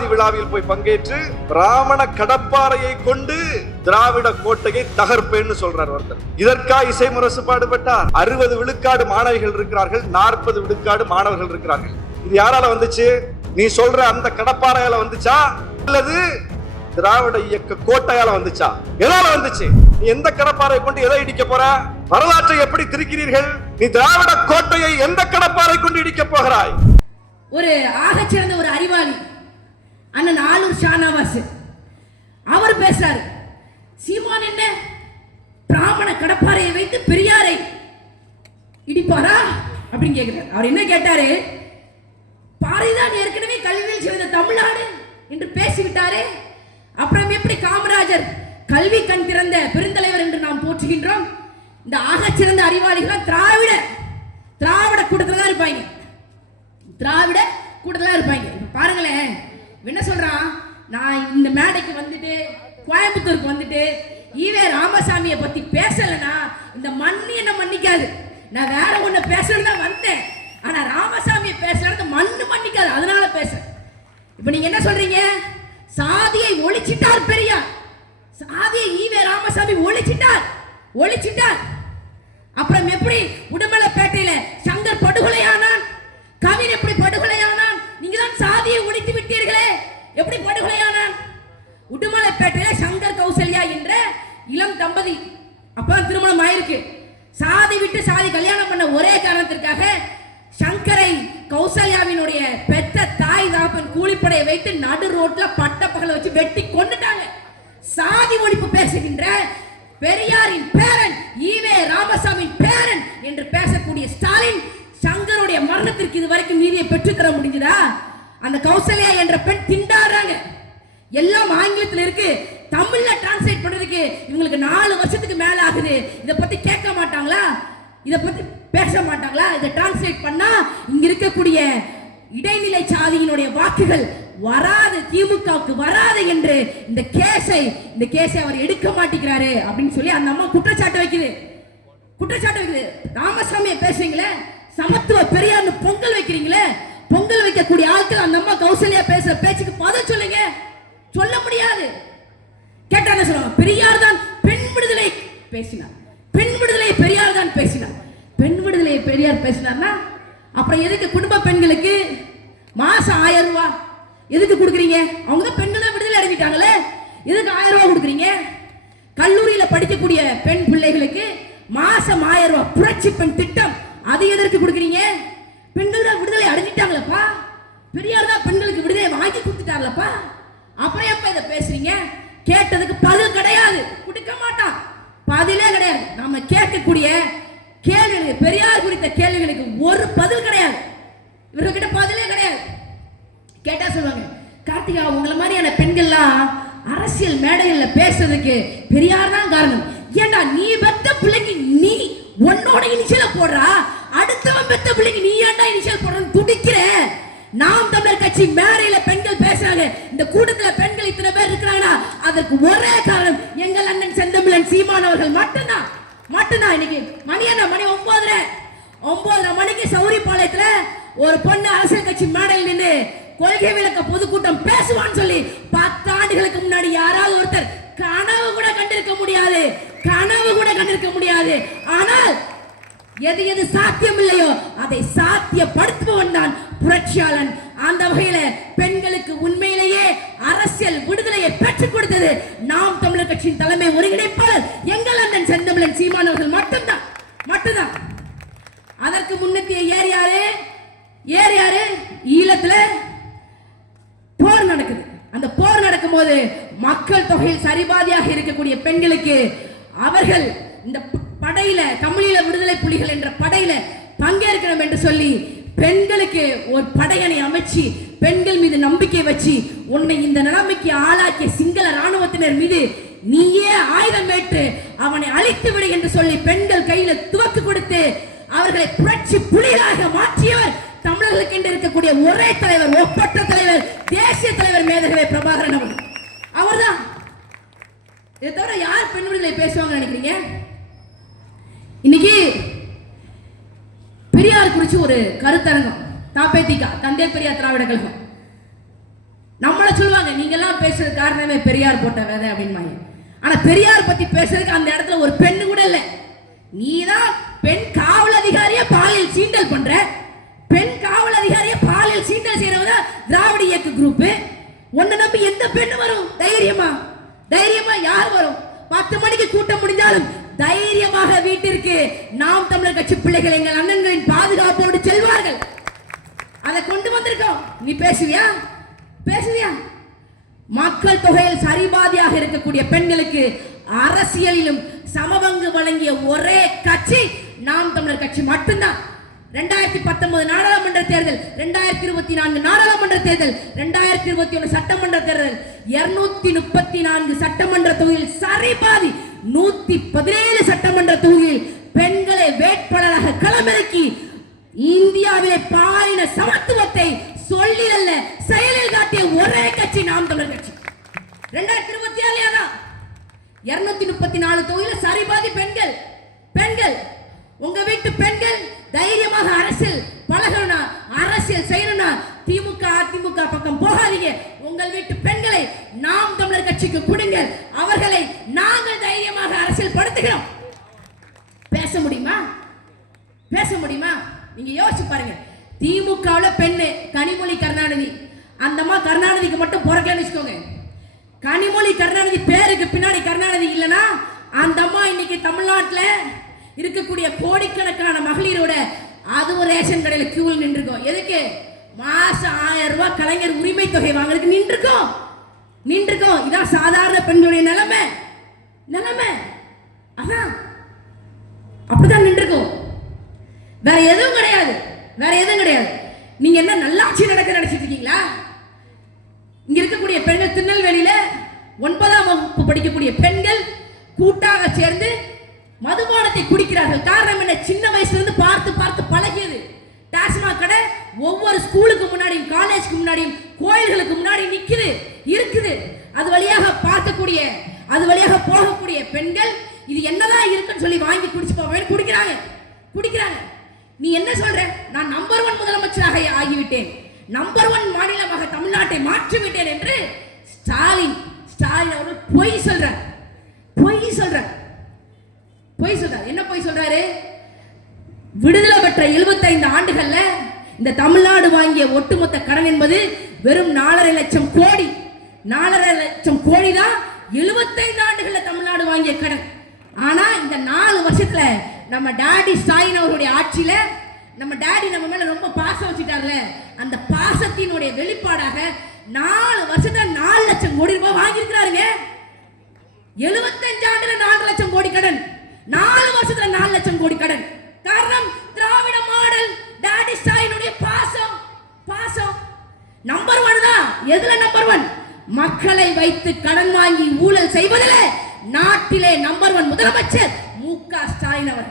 யுகாதி விழாவில் போய் பங்கேற்று பிராமண கடப்பாறையை கொண்டு திராவிட கோட்டையை தகர்ப்பேன்னு சொல்றார் ஒருத்தர். இதற்கா இசை முரசு பாடுபட்டார். அறுபது விழுக்காடு மாணவிகள் இருக்கிறார்கள். நாற்பது விழுக்காடு மாணவர்கள் இருக்கிறார்கள். இது யாரால வந்துச்சு? நீ சொல்ற அந்த கடப்பாறையால வந்துச்சா? அல்லது திராவிட இயக்க கோட்டையால வந்துச்சா? எதால வந்துச்சு? நீ எந்த கடப்பாறை கொண்டு எதை இடிக்க போற? வரலாற்றை எப்படி திரிக்கிறீர்கள்? நீ திராவிட கோட்டையை எந்த கடப்பாறை கொண்டு இடிக்க போகிறாய்? ஒரு ஆகச்சிறந்த ஒரு அறிவாளி அண்ணன் ஆலூர் ஷானாவாஸ் அவர் பேசுறாரு. சீமான் என்ன? பிராமண கடப்பாறையை வைத்து பெரியாரை இடிப்பாரா? அப்படின்னு கேட்கிறார் அவர் என்ன கேட்டாரு? பாறைதான் ஏற்கனவே கல்வியில் செய்த தமிழ்நாடு என்று பேசிவிட்டாரே. அப்புறம் எப்படி காமராஜர் கல்வி கண் திறந்த பெருந்தலைவர் என்று நாம் போற்றுகின்றோம்? இந்த ஆகச்சிறந்த அறிவாளிகள் திராவிட திராவிட கூட்டத்தில் தான் இருப்பாங்க. திராவிட கூட்டத்தில் தான் இருப்பாங்க பாருங்களேன். என்ன சொல்றான் நான் இந்த மேடைக்கு வந்துட்டு கோயம்புத்தூருக்கு வந்துட்டு ஈவே ராமசாமியை பத்தி பேசலைன்னா இந்த மண்ணு என்ன மன்னிக்காது. நான் வேற ஒண்ணு பேசணும் தான் வந்தேன். ஆனா ராமசாமியை பேசுறது மண்ணு மன்னிக்காது. அதனால பேசுறேன். இப்ப நீங்க என்ன சொல்றீங்க? சாதியை ஒழிச்சிட்டார் பெரியார். சாதியை ஈவே ராமசாமி ஒழிச்சிட்டார். ஒழிச்சிட்டார். அப்புறம் எப்படி உடுமலைப்பேட்டையில சங்கர் படுகொலையானான் கவின் எப்படி படுகொலையானான் நீங்க தான் சாதியை ஒழித்து விட்டீர்களே எப்படி படுகொலையானான் உடுமலைப்பேட்டையில சங்கர் கௌசல்யா என்ற இளம் தம்பதி. அப்பதான் திருமணம் ஆயிருக்கு. சாதி விட்டு சாதி கல்யாணம் பண்ண ஒரே காரணத்திற்காக சங்கரை கௌசல்யாவினுடைய பெற்ற தாய் தாப்பன் கூலிப்படையை வைத்து நடு ரோட்ல பட்ட பகல வச்சு வெட்டி கொண்டுட்டாங்க சாதி ஒழிப்பு பேசுகின்ற பெரியாரின் பேரன் ஈவே ராமசாமியின் பேரன் என்று பேசக்கூடிய ஸ்டாலின் சங்கருடைய மரணத்திற்கு இது வரைக்கும் நீதியை பெற்றுத்தர முடிஞ்சதா? அந்த கௌசல்யா என்ற பெண் திண்டாடுறாங்க. எல்லாம் ஆங்கிலத்தில் இருக்கு. தமிழ்ல டிரான்ஸ்லேட் பண்றதுக்கு இவங்களுக்கு நாலு வருஷத்துக்கு மேல ஆகுது. இதை பத்தி கேட்க மாட்டாங்களா? இதை பத்தி பேச மாட்டாங்களா? இதை டிரான்ஸ்லேட் பண்ணா இங்க இருக்கக்கூடிய இடைநிலை சாதியினுடைய வாக்குகள் வராது திமுகவுக்கு வராது என்று இந்த கேஸை இந்த கேஸை அவர் எடுக்க மாட்டேங்கிறாரு அப்படின்னு சொல்லி அந்த அம்மா குற்றச்சாட்டு வைக்குது. குற்றச்சாட்டு வைக்குது. ராமசாமியை பேசுறீங்களே? சமத்துவ பெரியார்னு பொங்கல் வைக்கிறீங்களே? பொங்கல் வைக்கக்கூடிய ஆட்கள் அந்த அம்மா கௌசல்யா பேசுற பேச்சுக்கு பதில் சொல்லுங்க. சொல்ல முடியாது. கேட்டா என்ன சொல்லுவாங்க பெரியார் தான் பெண் விடுதலை பேசினார். பெண் விடுதலை பெரியார் தான் பேசினார். பெண் விடுதலை பெரியார் பேசினார்னா அப்புறம் எதுக்கு குடும்ப பெண்களுக்கு மாசம் ஆயிரம் ரூபா? எதுக்கு கொடுக்குறீங்க? அவங்க தான் பெண்கள் தான் விடுதலை அடைஞ்சிட்டாங்களே. எதுக்கு ஆயிரம் ரூபா கொடுக்குறீங்க? கல்லூரியில் படிக்கக்கூடிய பெண் பிள்ளைகளுக்கு மாசம் ஆயிரம் ரூபாய் புரட்சி பெண் திட்டம் அது எதற்கு கொடுக்குறீங்க? பெண்கள் தான் விடுதலை அடைஞ்சிட்டாங்களப்பா. பெரியார் தான் பெண்களுக்கு விடுதலை வாங்கி கொடுத்துட்டாங்களப்பா அப்புறம் எப்ப இதை பேசுறீங்க? கேட்டதுக்கு பதில் கிடையாது. கொடுக்க மாட்டான் பதிலே கிடையாது. நம்ம கேட்கக்கூடிய கேள்விகளுக்கு பெரியார் குறித்த கேள்விகளுக்கு ஒரு பதில் கிடையாது. இவர்கிட்ட பதிலே கிடையாது. கேட்டா சொல்லுவாங்க கார்த்திகா உங்களை மாதிரியான பெண்கள்லாம் அரசியல் மேடைகளில் பேசுறதுக்கு பெரியார் தான் காரணம். ஏண்டா நீ பெத்த பிள்ளைக்கு நீ உன்னோட இனிஷியல போடுறா? அடுத்தவன் பெத்த பிள்ளைக்கு நீ ஏண்டா இனிஷியல் போடுறன்னு துடிக்கிற? நாம் தமிழர் கட்சி மேடையில் பெண்கள் பேசுறாங்க. இந்த கூட்டத்தில் பெண் அதற்கு ஒரே காரணம் எங்கள் அண்ணன் செந்தமிழன் சீமான் அவர்கள் மட்டும்தான். மட்டும்தான் இன்னைக்கு. மணி என்ன? மணி ஒன்பதரை ஒன்பதரை மணிக்கு சௌரிபாளையத்துல ஒரு பொண்ணு அரசியல் கட்சி மேடையில் நின்று கொள்கை விளக்க பொதுக்கூட்டம் பேசுவான்னு சொல்லி பத்து ஆண்டுகளுக்கு முன்னாடி யாராவது ஒருத்தர் கனவு கூட கண்டிருக்க முடியாது. கனவு கூட கண்டிருக்க முடியாது. ஆனால் எது எது சாத்தியம் இல்லையோ அதை சாத்தியப்படுத்துபவன் தான் புரட்சியாளன். அந்த வகையில பெண்களுக்கு உண்மையிலேயே அரசியல் விடுதலையை பெற்றுக் கொடுத்தது நாம் தமிழர் கட்சியின் தலைமை ஒருங்கிணைப்பாளர் எங்கள் அண்ணன் செந்தமிழன் சீமான் அவர்கள் மட்டும்தான். மட்டும்தான். அதற்கு முன்னத்திய ஏர் யாரு? ஏர் யாரு? ஈழத்துல போர் நடக்குது. அந்த போர் நடக்கும்போது மக்கள் தொகையில் சரிபாதியாக இருக்கக்கூடிய பெண்களுக்கு அவர்கள் இந்த படையில தமிழீழ விடுதலை புலிகள் என்ற படையில பங்கேற்கணும் என்று சொல்லி பெண்களுக்கு ஒரு படையணை அமைச்சு பெண்கள் மீது நம்பிக்கை வச்சு உன்னை இந்த நிலைமைக்கு ஆளாக்கிய சிங்கள ராணுவத்தினர் மீது நீயே ஆயுதம் ஏற்று அவனை அழித்து விடு என்று சொல்லி பெண்கள் கையில துவக்கு கொடுத்து அவர்களை புரட்சி புலிகளாக மாற்றியவர் தமிழர்களுக்கு என்று இருக்கக்கூடிய ஒரே தலைவர் ஒப்பற்ற தலைவர் தேசிய தலைவர் மேதகவே பிரபாகரன் அவர் அவர்தான். இதை தவிர யார் பெண் விடுதலை பேசுவாங்க நினைக்கிறீங்க? இன்னைக்கு பெரியார் குறிச்சு ஒரு கருத்தரங்கம் தாப்பேத்திகா தந்தை பெரியார் திராவிட கழகம். நம்மளை சொல்லுவாங்க நீங்க எல்லாம் பேசுறது காரணமே பெரியார் போட்ட விதை அப்படின்பாங்க ஆனா பெரியார் பத்தி பேசுறதுக்கு அந்த இடத்துல ஒரு பெண்ணு கூட இல்ல. நீதான் பெண் காவல் அதிகாரியா பாலியல் சீண்டல் பண்ற. பெண் காவல் அதிகாரியா பாலியல் சீண்டல் செய்யறவங்க திராவிட இயக்க குரூப் உன்னை நம்பி எந்த பெண்ணு வரும்? தைரியமா? தைரியமா யார் வரும்? பத்து மணிக்கு கூட்டம் முடிஞ்சாலும் தைரியமாக வீட்டிற்கு நாம் தமிழர் கட்சி பிள்ளைகள் எங்கள் அண்ணன்களின் பாதுகாப்போடு செல்வார்கள். அதை கொண்டு வந்திருக்கோம். நீ பேசுவியா? பேசுவியா? மக்கள் தொகையில் சரிபாதியாக இருக்கக்கூடிய பெண்களுக்கு அரசியலிலும் சமபங்கு வழங்கிய ஒரே கட்சி நாம் தமிழர் கட்சி மட்டும்தான். ரெண்டாயிரத்தி பத்தொன்பது நாடாளுமன்ற தேர்தல் ரெண்டாயிரத்தி இருபத்தி நான்கு நாடாளுமன்ற தேர்தல் ரெண்டாயிரத்தி இருபத்தி ஒன்று சட்டமன்ற தேர்தல் இருநூத்தி முப்பத்தி நான்கு சட்டமன்ற தொகுதியில் சரிபாதி நூத்தி பதினேழு சட்டமன்ற தொகுதியில் பெண்களை வேட்பாளராக களமிறக்கி இந்தியாவிலே பாலின சமத்துவத்தை சொல்லி அல்ல செயலில் காட்டிய ஒரே கட்சி நாம் தமிழர் கட்சி. ரெண்டாயிரத்தி இருபத்தி ஏழு தான் இருநூத்தி முப்பத்தி நாலு தொகுதியில சரிபாதி பெண்கள் பெண்கள். உங்க வீட்டு பெண்கள் தைரியமாக அரசியல் பழகணும்னா அரசியல் செய்யணும்னா திமுக அதிமுக பக்கம் போகாதீங்க. உங்கள் வீட்டு பெண்களை நாம் தமிழர் கட்சிக்கு கொடுங்கள் அவர்களை நாங்கள் தைரியமாக அரசியல் படுத்துகிறோம். பேச முடியுமா? பேச முடியுமா? நீங்க யோசிச்சு பாருங்க. திமுகவில் பெண்ணு கனிமொழி கருணாநிதி. அந்த அம்மா கருணாநிதிக்கு மட்டும் பிறக்கலன்னு வச்சுக்கோங்க. கனிமொழி கருணாநிதி பேருக்கு பின்னாடி கருணாநிதி இல்லைன்னா அந்த அம்மா இன்னைக்கு தமிழ்நாட்டில் இருக்கக்கூடிய கோடிக்கணக்கான மகளிரோட அது ஒரு ரேஷன் கடையில் கியூவில் நின்றுருக்கோம். எதுக்கு? மாசம் ஆயிரம் ரூபாய் கலைஞர் உரிமை தொகை வாங்கறதுக்கு நின்றுருக்கோம். நின்றுருக்கோம். இதான் சாதாரண பெண்களுடைய நிலைமை. நிலைமை. அதான். அப்படிதான் நின்றுருக்கோம். வேற எதுவும் கிடையாது. வேற எதுவும் கிடையாது. நீங்க என்ன நல்லாட்சி நடக்க நினைச்சிட்டு இருக்கீங்களா? இங்க இருக்கக்கூடிய பெண்கள் திருநெல்வேலியில ஒன்பதாம் வகுப்பு படிக்கக்கூடிய பெண்கள் கூட்டாக சேர்ந்து மதுபானத்தை குடிக்கிறார்கள். காரணம் என்ன? சின்ன வயசுல இருந்து பார்த்து பார்த்து பழகியது. டாஸ்மாக் கடை ஒவ்வொரு ஸ்கூலுக்கு முன்னாடியும் காலேஜ்க்கு முன்னாடியும் கோயில்களுக்கு முன்னாடி நிற்குது இருக்குது. அது வழியாக பார்க்கக்கூடிய அது வழியாக போகக்கூடிய பெண்கள் இது என்னதான் இருக்குன்னு சொல்லி வாங்கி குடிச்சு போவேன் குடிக்கிறாங்க. குடிக்கிறாங்க. நீ என்ன சொல்ற? நான் நம்பர் ஒன் முதலமைச்சராக ஆகிவிட்டேன். நம்பர் ஒன் மாநிலமாக தமிழ்நாட்டை மாற்றிவிட்டேன் என்று ஸ்டாலின் ஸ்டாலின் அவர்கள் பொய் சொல்றார். பொய் சொல்றார். பொய் சொல்றார். என்ன பொய் சொல்றாரு? விடுதலை பெற்ற 75 ஆண்டுகள்ல இந்த தமிழ்நாடு வாங்கிய ஒட்டுமொத்த கடன் என்பது வெறும் நாலரை லட்சம் கோடி. நாலரை லட்சம் கோடி தான் 75 ஆண்டுகள்ல தமிழ்நாடு வாங்கிய கடன். ஆனா இந்த நாலு வருஷத்துல நம்ம டாடி ஸ்டாலின் அவருடைய ஆட்சியில நம்ம டாடி நம்ம மேல ரொம்ப பாசம் வச்சுட்டார்ல அந்த பாசத்தினுடைய வெளிப்பாடாக நாலு வருஷத்துல நாலு லட்சம் கோடி ரூபாய் வாங்கியிருக்கிறாருங்க. எழுபத்தஞ்சு ஆண்டுல நாலு லட்சம் கோடி கடன். நாலு வருஷத்துல நாலு லட்சம் கோடி கடன். காரணம் திராவிட மாடல் டாடி ஸ்டாலினுடைய பாசம். பாசம். நம்பர் ஒன் தான். எதுல நம்பர் ஒன் மக்களை வைத்து கடன் வாங்கி ஊழல் செய்வதில் நாட்டிலே நம்பர் ஒன் முதலமைச்சர் மு க ஸ்டாலின் அவர்